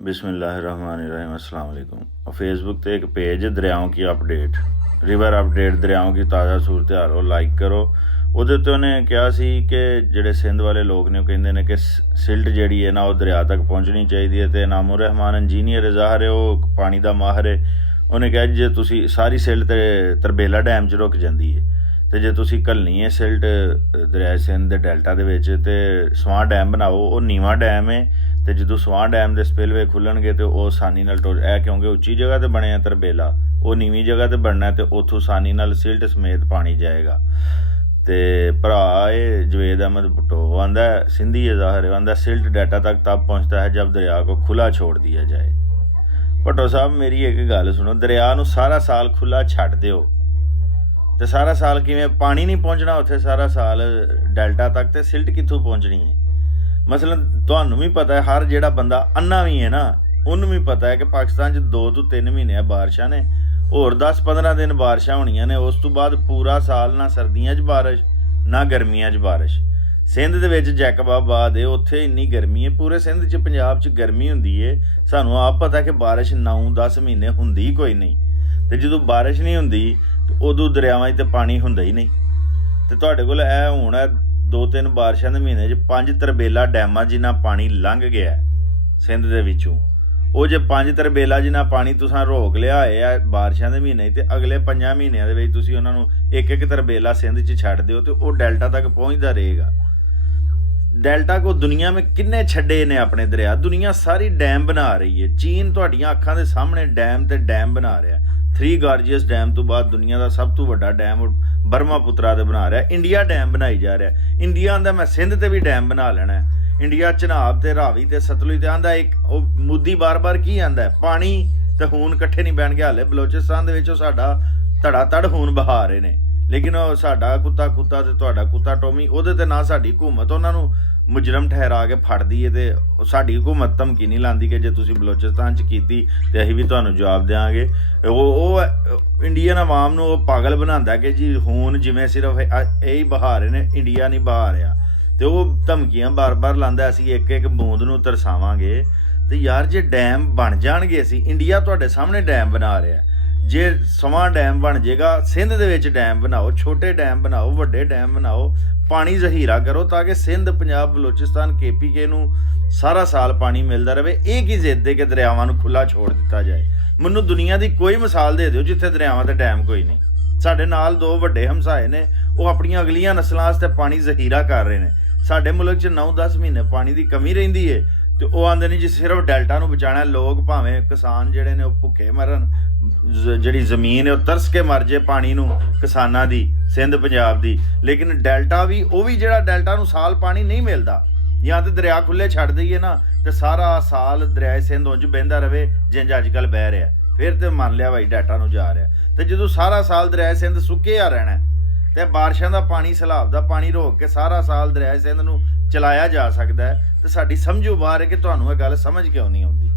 बिस्मिल्लाहिर्रहमानिर्रहीम अस्सलाम वालेकुम। फेसबुक पे एक पेज है दरियाओं की अपडेट, रिवर अपडेट, दरियाओं की ताज़ा सूरत हाल, ਉਹ ਲਾਈਕ ਕਰੋ। ਉਹਦੇ ਤੇ ਉਹਨੇ ਕਿਹਾ ਸੀ ਕਿ ਜਿਹੜੇ ਸਿੰਧ ਵਾਲੇ ਲੋਕ ਨੇ ਉਹ ਕਹਿੰਦੇ ਨੇ ਕਿ ਸਿਲਟ ਜਿਹੜੀ ਹੈ ਨਾ ਉਹ ਦਰਿਆ ਤੱਕ ਪਹੁੰਚਣੀ ਚਾਹੀਦੀ ਹੈ। ਅਤੇ ਨਾਮੁਰ ਰਹਿਮਾਨ ਇੰਜੀਨੀਅਰ ਜ਼ਾਹਰ ਹੈ, ਉਹ ਪਾਣੀ ਦਾ ਮਾਹਰ ਹੈ। ਉਹਨੇ ਕਿਹਾ ਜੇ ਤੁਸੀਂ ਸਾਰੀ ਸਿਲਟ ਤੇ ਤਰਬੇਲਾ ਡੈਮ 'ਚ ਰੁਕ ਜਾਂਦੀ ਹੈ, ਅਤੇ ਜੇ ਤੁਸੀਂ ਘੱਲਣੀ ਹੈ ਸਿਲਟ ਦਰਿਆ ਸਿੰਧ ਦੇ ਡੈਲਟਾ ਦੇ ਵਿੱਚ ਤਾਂ ਸਵਾਂ ਡੈਮ ਬਣਾਓ। ਉਹ ਨੀਵਾਂ ਡੈਮ ਹੈ ਅਤੇ ਜਦੋਂ ਸਵਾਂ ਡੈਮ ਦੇ ਸਪਿਲਵੇ ਖੁੱਲ੍ਹਣਗੇ ਤਾਂ ਉਹ ਆਸਾਨੀ ਨਾਲ ਇਹ ਕਿਉਂਕਿ ਉੱਚੀ ਜਗ੍ਹਾ 'ਤੇ ਬਣਿਆ ਤਰਬੇਲਾ, ਉਹ ਨੀਵੀਂ ਜਗ੍ਹਾ 'ਤੇ ਬਣਨਾ ਅਤੇ ਉੱਥੋਂ ਆਸਾਨੀ ਨਾਲ ਸਿਲਟ ਸਮੇਤ ਪਾਣੀ ਜਾਏਗਾ। ਅਤੇ ਭਰਾ ਇਹ ਜਵੇਦ ਅਹਿਮਦ ਭੁੱਟੋ ਉਹ ਆਂਦਾ ਸਿੰਧੀ ਹੈ ਜ਼ਾਹਰ है, आंदा सिल्ट डेल्टा तक तब पहुँचता है जब दरिया को खुला छोड़ दिया जाए। ਭੁੱਟੋ ਸਾਹਿਬ ਮੇਰੀ ਇੱਕ ਗੱਲ ਸੁਣੋ, ਦਰਿਆ ਨੂੰ ਸਾਰਾ ਸਾਲ ਖੁੱਲ੍ਹਾ ਛੱਡ ਦਿਓ ਅਤੇ ਸਾਰਾ ਸਾਲ ਕਿਵੇਂ ਪਾਣੀ ਨਹੀਂ ਪਹੁੰਚਣਾ ਉੱਥੇ ਸਾਰਾ ਸਾਲ ਡੈਲਟਾ ਤੱਕ, ਅਤੇ ਸਿਲਟ ਕਿੱਥੋਂ ਪਹੁੰਚਣੀ ਹੈ? ਮਸਲਨ ਤੁਹਾਨੂੰ ਵੀ ਪਤਾ ਹੈ, ਹਰ ਜਿਹੜਾ ਬੰਦਾ ਅੰਨਾ ਵੀ ਹੈ ਨਾ ਉਹਨੂੰ ਵੀ ਪਤਾ ਹੈ ਕਿ ਪਾਕਿਸਤਾਨ 'ਚ 2 ਤੋਂ 3 ਮਹੀਨੇ ਆ ਬਾਰਿਸ਼ਾਂ ਨੇ, ਹੋਰ 10-15 ਦਿਨ ਬਾਰਿਸ਼ਾਂ ਹੋਣੀਆਂ ਨੇ। ਉਸ ਤੋਂ ਬਾਅਦ ਪੂਰਾ ਸਾਲ ਨਾ ਸਰਦੀਆਂ 'ਚ ਬਾਰਿਸ਼ ਨਾ ਗਰਮੀਆਂ 'ਚ ਬਾਰਿਸ਼। ਸਿੰਧ ਦੇ ਵਿੱਚ ਜੈਕਬਾਬਾਦ ਹੈ, ਉੱਥੇ ਇੰਨੀ ਗਰਮੀ ਹੈ, ਪੂਰੇ ਸਿੰਧ 'ਚ ਪੰਜਾਬ 'ਚ ਗਰਮੀ ਹੁੰਦੀ ਹੈ। ਸਾਨੂੰ ਆਪ ਪਤਾ ਕਿ ਬਾਰਿਸ਼ 9-10 ਮਹੀਨੇ ਹੁੰਦੀ ਕੋਈ ਨਹੀਂ, ਅਤੇ ਜਦੋਂ ਬਾਰਿਸ਼ ਨਹੀਂ ਹੁੰਦੀ ਤਾਂ ਉਦੋਂ ਦਰਿਆਵਾਂ 'ਚ ਤਾਂ ਪਾਣੀ ਹੁੰਦਾ ਹੀ ਨਹੀਂ। ਅਤੇ ਤੁਹਾਡੇ ਕੋਲ ਇਹ ਹੁਣ 2-3 ਬਾਰਿਸ਼ਾਂ ਦੇ ਮਹੀਨੇ 'ਚ 5 ਤਰਬੇਲਾ ਡੈਮਾਂ ਜਿੰਨਾ ਪਾਣੀ ਲੰਘ ਗਿਆ ਸਿੰਧ ਦੇ ਵਿੱਚੋਂ, ਉਹ ਜੇ 5 ਤਰਬੇਲਾ ਜਿੰਨਾ ਪਾਣੀ ਤੁਸੀਂ ਰੋਕ ਲਿਆ ਹੋਏ ਆ ਬਾਰਿਸ਼ਾਂ ਦੇ ਮਹੀਨੇ, ਅਤੇ ਅਗਲੇ 5 ਮਹੀਨਿਆਂ ਦੇ ਵਿੱਚ ਤੁਸੀਂ ਉਹਨਾਂ ਨੂੰ ਇੱਕ ਤਰਬੇਲਾ ਸਿੰਧ 'ਚ ਛੱਡ ਦਿਓ ਅਤੇ ਉਹ ਡੈਲਟਾ ਤੱਕ ਪਹੁੰਚਦਾ ਰਹੇਗਾ। ਡੈਲਟਾ ਕੋ ਦੁਨੀਆ ਵਿੱਚ ਕਿੰਨੇ ਛੱਡੇ ਨੇ ਆਪਣੇ ਦਰਿਆ, ਦੁਨੀਆ ਸਾਰੀ ਡੈਮ ਬਣਾ ਰਹੀ ਹੈ। ਚੀਨ ਤੁਹਾਡੀਆਂ ਅੱਖਾਂ ਦੇ ਸਾਹਮਣੇ ਡੈਮ ਤੇ ਡੈਮ ਬਣਾ ਰਿਹਾ। 3 ਗਾਰਜੀਅਸ ਡੈਮ ਤੋਂ ਬਾਅਦ ਦੁਨੀਆ ਦਾ ਸਭ ਤੋਂ ਵੱਡਾ ਡੈਮ ਬਰਮਾਪੁੱਤਰਾ ਤੇ ਬਣਾ ਰਿਹਾ। ਇੰਡੀਆ ਡੈਮ ਬਣਾਈ ਜਾ ਰਿਹਾ। ਇੰਡੀਆ ਆਂਦਾ ਮੈਂ ਸਿੰਧ ਤੇ ਵੀ ਡੈਮ ਬਣਾ ਲੈਣਾ। ਇੰਡੀਆ ਚਨਾਬ ਤੇ ਰਾਵੀ ਤੇ ਸਤਲੁਜ ਤੇ ਆਂਦਾ ਇੱਕ ਉਹ ਮੋਦੀ ਬਾਰ-ਬਾਰ ਕੀ ਆਂਦਾ ਪਾਣੀ ਤੇ ਖੂਨ ਇਕੱਠੇ ਨਹੀਂ ਬਹਿਣਗੇ। ਹਾਲੇ ਬਲੋਚਿਸਤਾਨ ਦੇ ਵਿੱਚ ਉਹ ਸਾਡਾ ਧੜਾ ਧੜ ਖੂਨ ਬਹਾ ਰਹੇ ਨੇ, ਲੇਕਿਨ ਉਹ ਸਾਡਾ ਕੁੱਤਾ ਤੇ ਤੁਹਾਡਾ ਕੁੱਤਾ ਟੋਮੀ, ਉਹਦੇ 'ਤੇ ਨਾ ਸਾਡੀ ਹੁਕੂਮਤ ਉਹਨਾਂ ਨੂੰ ਮੁਜਰਮ ਠਹਿਰਾ ਕੇ ਫੜਦੀ ਹੈ, ਅਤੇ ਸਾਡੀ ਹੁਕੂਮਤ ਧਮਕੀ ਨਹੀਂ ਲਾਉਂਦੀ ਕਿ ਜੇ ਤੁਸੀਂ ਬਲੋਚਿਸਤਾਨ 'ਚ ਕੀਤੀ ਤਾਂ ਅਸੀਂ ਵੀ ਤੁਹਾਨੂੰ ਜਵਾਬ ਦਿਆਂਗੇ। ਉਹ ਇੰਡੀਅਨ ਆਵਾਮ ਨੂੰ ਉਹ ਪਾਗਲ ਬਣਾਉਂਦਾ ਕਿ ਜੀ ਖੂਨ ਜਿਵੇਂ ਸਿਰਫ ਇਹ ਹੀ ਬਹਾ ਰਹੇ ਨੇ, ਇੰਡੀਆ ਨਹੀਂ ਬਹਾ ਰਿਹਾ, ਅਤੇ ਉਹ ਧਮਕੀਆਂ ਬਾਰ-ਬਾਰ ਲਾਉਂਦਾ ਅਸੀਂ ਇੱਕ ਬੂੰਦ ਨੂੰ ਤਰਸਾਵਾਂਗੇ। ਅਤੇ ਯਾਰ ਜੇ ਡੈਮ ਬਣ ਜਾਣਗੇ, ਅਸੀਂ ਇੰਡੀਆ ਤੁਹਾਡੇ ਸਾਹਮਣੇ ਡੈਮ ਬਣਾ ਰਿਹਾ, ਜੇ ਸਮਾਂ ਡੈਮ ਬਣ ਜਾਏਗਾ, ਸਿੰਧ ਦੇ ਵਿੱਚ ਡੈਮ ਬਣਾਓ, ਛੋਟੇ ਡੈਮ ਬਣਾਓ, ਵੱਡੇ ਡੈਮ ਬਣਾਓ, ਪਾਣੀ ਜ਼ਹੀਰਾ ਕਰੋ ਤਾਂ ਕਿ ਸਿੰਧ, ਪੰਜਾਬ, ਬਲੋਚਿਸਤਾਨ, KPK ਨੂੰ ਸਾਰਾ ਸਾਲ ਪਾਣੀ ਮਿਲਦਾ ਰਹੇ। ਇਹ ਕੀ ਜ਼ਿੱਦ ਹੈ ਕਿ ਦਰਿਆਵਾਂ ਨੂੰ ਖੁੱਲ੍ਹਾ ਛੋੜ ਦਿੱਤਾ ਜਾਏ? ਮੈਨੂੰ ਦੁਨੀਆ ਦੀ ਕੋਈ ਮਿਸਾਲ ਦੇ ਦਿਓ ਜਿੱਥੇ ਦਰਿਆਵਾਂ 'ਤੇ ਡੈਮ ਕੋਈ ਨਹੀਂ। ਸਾਡੇ ਨਾਲ 2 ਵੱਡੇ ਹਮਸਾਏ ਨੇ, ਉਹ ਆਪਣੀਆਂ ਅਗਲੀਆਂ ਨਸਲਾਂ ਵਾਸਤੇ ਪਾਣੀ ਜ਼ਹੀਰਾ ਕਰ ਰਹੇ ਨੇ। ਸਾਡੇ ਮੁਲਕ 'ਚ 9-10 ਮਹੀਨੇ ਪਾਣੀ ਦੀ ਕਮੀ ਰਹਿੰਦੀ ਹੈ, ਅਤੇ ਉਹ ਆਉਂਦੇ ਨੇ ਜੀ ਸਿਰਫ ਡੈਲਟਾ ਨੂੰ ਬਚਾਉਣਾ। ਲੋਕ ਭਾਵੇਂ ਕਿਸਾਨ ਜਿਹੜੇ ਨੇ ਉਹ ਭੁੱਖੇ ਮਰਨ, ਜਿਹੜੀ ਜ਼ਮੀਨ ਹੈ ਉਹ ਤਰਸ ਕੇ ਮਰ ਜੇ ਪਾਣੀ ਨੂੰ, ਕਿਸਾਨਾਂ ਦੀ, ਸਿੰਧ ਪੰਜਾਬ ਦੀ, ਲੇਕਿਨ ਡੈਲਟਾ ਵੀ ਉਹ ਵੀ ਜਿਹੜਾ ਡੈਲਟਾ ਨੂੰ ਸਾਲ ਪਾਣੀ ਨਹੀਂ ਮਿਲਦਾ। ਜਾਂ ਤਾਂ ਦਰਿਆ ਖੁੱਲ੍ਹੇ ਛੱਡ ਦਈਏ ਨਾ ਅਤੇ ਸਾਰਾ ਸਾਲ ਦਰਿਆਏ ਸਿੰਧ ਉਂਝ ਬਹਿੰਦਾ ਰਹੇ ਜਿੰਝ ਅੱਜ ਕੱਲ੍ਹ ਬਹਿ ਰਿਹਾ, ਫਿਰ ਤਾਂ ਮੰਨ ਲਿਆ ਭਾਈ ਡੈਲਟਾ ਨੂੰ ਜਾ ਰਿਹਾ। ਅਤੇ ਜਦੋਂ ਸਾਰਾ ਸਾਲ ਦਰਿਆਏ ਸਿੰਧ ਸੁੱਕਿਆ ਰਹਿਣਾ ਅਤੇ ਬਾਰਿਸ਼ਾਂ ਦਾ ਪਾਣੀ, ਸੈਲਾਬ ਦਾ ਪਾਣੀ ਰੋਕ ਕੇ ਸਾਰਾ ਸਾਲ ਦਰਿਆਏ ਸਿੰਧ ਨੂੰ ਚਲਾਇਆ ਜਾ ਸਕਦਾ ਹੈ, ਅਤੇ ਸਾਡੀ ਸਮਝੋ ਬਾਹਰ ਹੈ ਕਿ ਤੁਹਾਨੂੰ ਇਹ ਗੱਲ ਸਮਝ ਕਿਉਂ ਨਹੀਂ ਆਉਂਦੀ।